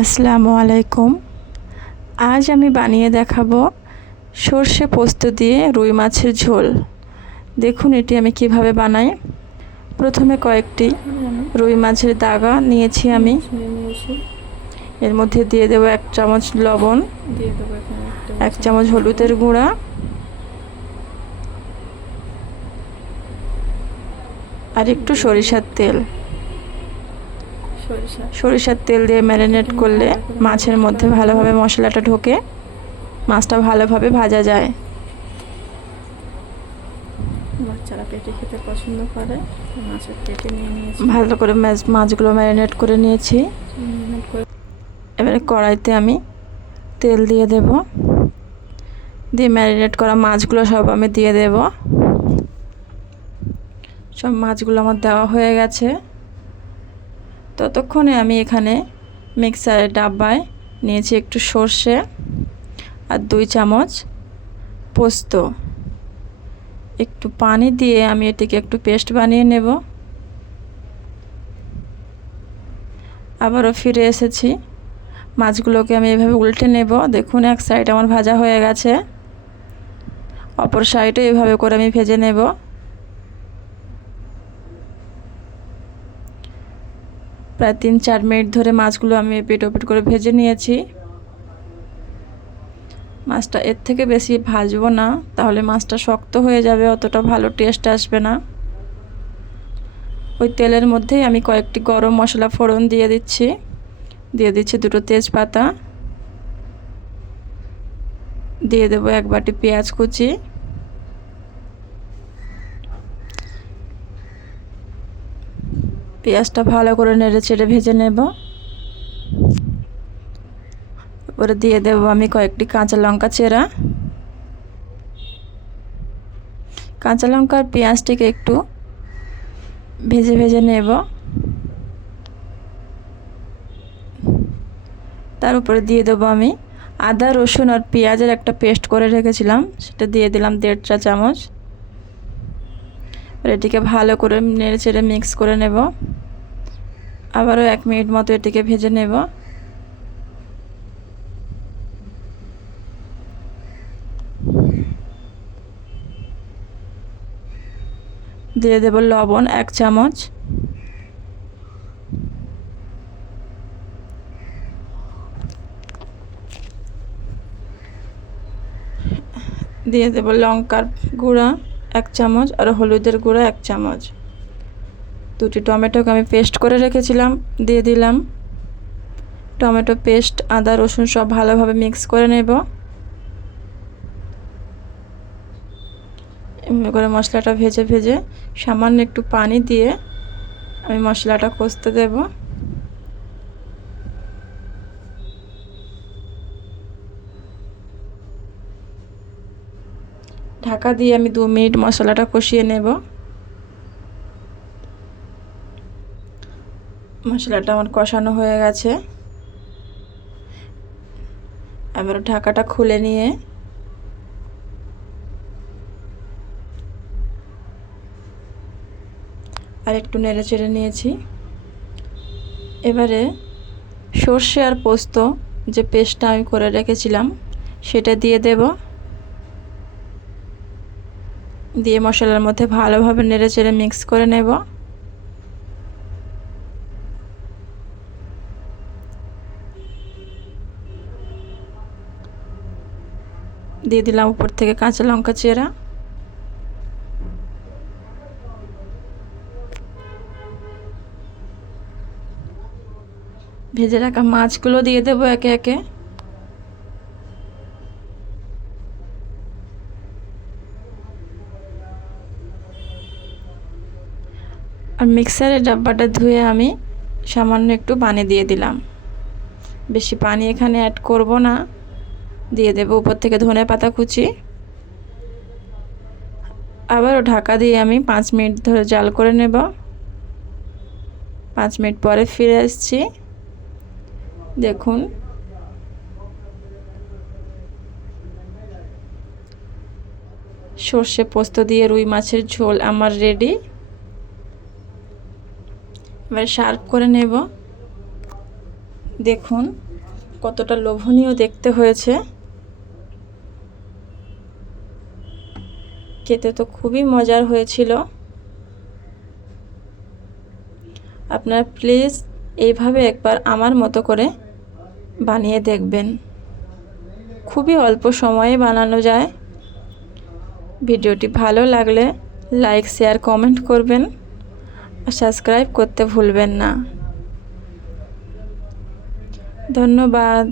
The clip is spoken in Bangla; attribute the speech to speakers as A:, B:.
A: আসসালামু আলাইকুম। আজ আমি বানিয়ে দেখাবো সর্ষে পোস্ত দিয়ে রুই মাছের ঝোল। দেখুন, এটি আমি কীভাবে বানাই। প্রথমে কয়েকটি রুই মাছের দাগা নিয়েছি আমি। এর মধ্যে দিয়ে দেবো এক চামচ লবণ, এক চামচ হলুদের গুঁড়া। আর একটু সরিষার তেল। সরিষার তেল দিয়ে ম্যারিনেট করলে মাছের মধ্যে ভালোভাবে মশলাটা ঢোকে মাছটা ভালোভাবে ভাজা যায়।
B: বাচ্চারা পেটে খেতে পছন্দ করে মাছের পেটে নিয়ে নিয়েছি।
A: ভালো করে মাছগুলো ম্যারিনেট করে নিয়েছি।
B: করে
A: এবারে কড়াইতে আমি তেল দিয়ে দেব। দিয়ে ম্যারিনেট করা মাছগুলো সব আমি দিয়ে দেব। সব মাছগুলো আমার দেওয়া হয়ে গেছে। ততক্ষণে আমি এখানে মিক্সারের ডাব্বায় নিয়েছি একটু সর্ষে আর দুই চামচ পোস্ত। একটু পানি দিয়ে আমি এটিকে একটু পেস্ট বানিয়ে নেব। আবারও ফিরে এসেছি। মাছগুলোকে আমি এভাবে উল্টে নেব। দেখুন, এক সাইড আমার ভাজা হয়ে গেছে। অপর সাইডে এভাবে করে আমি ভেজে নেব। প্রায় তিন চার মিনিট ধরে মাছগুলো আমি এপিট ওপিট করে ভেজে নিয়েছি। মাছটা এর থেকে বেশি ভাজবো না, তাহলে মাছটা শক্ত হয়ে যাবে, অতটা ভালো টেস্ট আসবে না। ওই তেলের মধ্যেই আমি কয়েকটি গরম মশলা ফোড়ন দিয়ে দিচ্ছি। দিয়ে দিচ্ছি দুটো তেজপাতা। দিয়ে দেবো এক বাটি পেঁয়াজ কুচি। পেঁয়াজটা ভালো করে নেড়ে চেড়ে ভেজে নেব। তারপরে দিয়ে দেবো আমি কয়েকটি কাঁচা লঙ্কা চেরা। কাঁচা লঙ্কা আর পেঁয়াজটিকে একটু ভেজে ভেজে নেব। তার উপরে দিয়ে দেবো আমি আদা, রসুন আর পেঁয়াজের একটা পেস্ট করে রেখেছিলাম। সেটা দিয়ে দিলাম দেড় চা চামচ। এটিকে ভালো করে নেড়ে চেড়ে মিক্স করে নেব। আবারও এক মিনিট মতো এটিকে ভেজে নেব। দিয়ে দেব লবণ এক চামচ। দিয়ে দেব লঙ্কার গুঁড়া এক চামচ আর হলুদের গুঁড়া এক চামচ। দুটি টমেটোকে আমি পেস্ট করে রেখেছিলাম, দিয়ে দিলাম। টমেটো পেস্ট, আদা, রসুন সব ভালোভাবে মিক্স করে নেব। এমনি করে মশলাটা ভেজে ভেজে সামান্য একটু পানি দিয়ে আমি মশলাটা কষতে দেব। ঢাকা দিয়ে আমি দু মিনিট মশলাটা কষিয়ে নেব। মশলাটা আমার কষানো হয়ে গেছে। এবার ঢাকাটা খুলে নিয়ে আর একটু নেড়ে চেড়ে নিয়েছি। এবারে সর্ষে আর পোস্ত যে পেস্টটা আমি করে রেখেছিলাম, সেটা দিয়ে দেব। দিয়ে মশলার মধ্যে ভালোভাবে নেড়ে চেড়ে মিক্স করে নেব। দিয়ে দিলাম উপর থেকে কাঁচা লঙ্কা চেরা। ভেজে রাখা মাছগুলো দিয়ে দেবো একে একে। আর মিক্সারের ডাব্বাটা ধুয়ে আমি সামান্য একটু পানি দিয়ে দিলাম। বেশি পানি এখানে অ্যাড করব না। দিয়ে দেবো উপর থেকে ধনে পাতা কুচি। আবারও ঢাকা দিয়ে আমি পাঁচ মিনিট ধরে জাল করে নেব। পাঁচ মিনিট পরে ফিরে আসছি। দেখুন। সর্ষে পোস্ত দিয়ে রুই মাছের ঝোল আমার রেডি। এবার সার্ভ করে নেব। দেখুন। কতটা লোভনীয় দেখতে হয়েছে। খেতে তো খুবই মজার হয়েছিল। আপনারা প্লিজ এইভাবে একবার আমার মতো করে বানিয়ে দেখবেন। খুবই অল্প সময়ে বানানো যায়। ভিডিওটি ভালো লাগলে লাইক, শেয়ার, কমেন্ট করবেন। আর সাবস্ক্রাইব করতে ভুলবেন না। ধন্যবাদ।